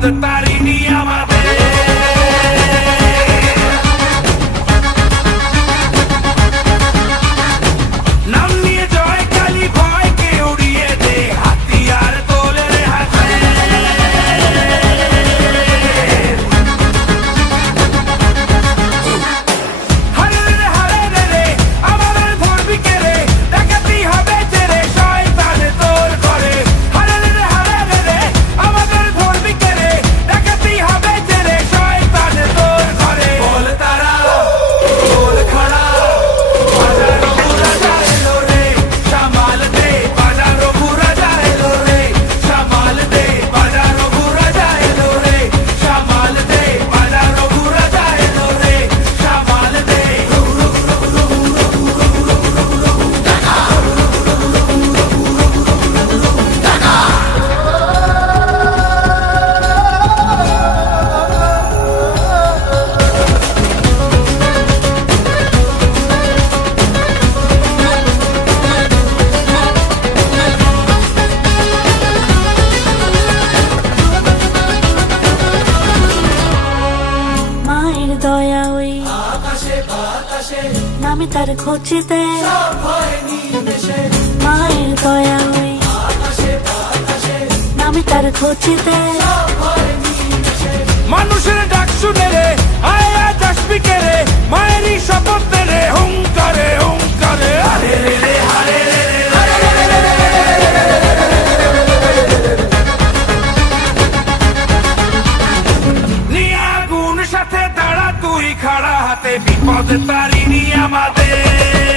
বিপদ তারিণী আমাদের। নাম নিয়ে জয় কালী ভয়কে উড়িয়ে দে, হাতিয়ার তোলে রে হাতে। হারে রে হারে রে রে আমাদের ধরবি কে রে, ডাকাতি হবে যে রে শয়তান তোর ঘরে। হারে রে হারে রে রে আমাদের ধরবি কে রে, ডাকাতি হবে যে রে শয়তান তোর ঘরে। বল তারা বল খড়া বাজারো রাজা এলো রে, সামাল দে বাজারো রাজা এলো রে, সামাল দে বাজারো রাজা এলো রে, সামাল দে বাজারো রাজা এলো রে, সামাল দে। মায়ের দয়া ওই আকাশে বাতাসে নামে তার খোঁজেতে, সব হয় নিমেষে, মায়ের দয়া ওই আকাশে বাতাসে নামে তার খোঁজেতে। সব হয় নিমেষে। মানুষের ডাক শুনে রে আয় আজ আসবি কে রে, মায়েরই শপথ দে রে হুঙ্কারে হুঙ্কারে। হারে রে রে হারে রে রে হারে রে রে রে রে রে। নিয়ে আগুন সাথে দাঁড়া তুই খাড়া হাতে, বিপদ তারিণী আমাদের।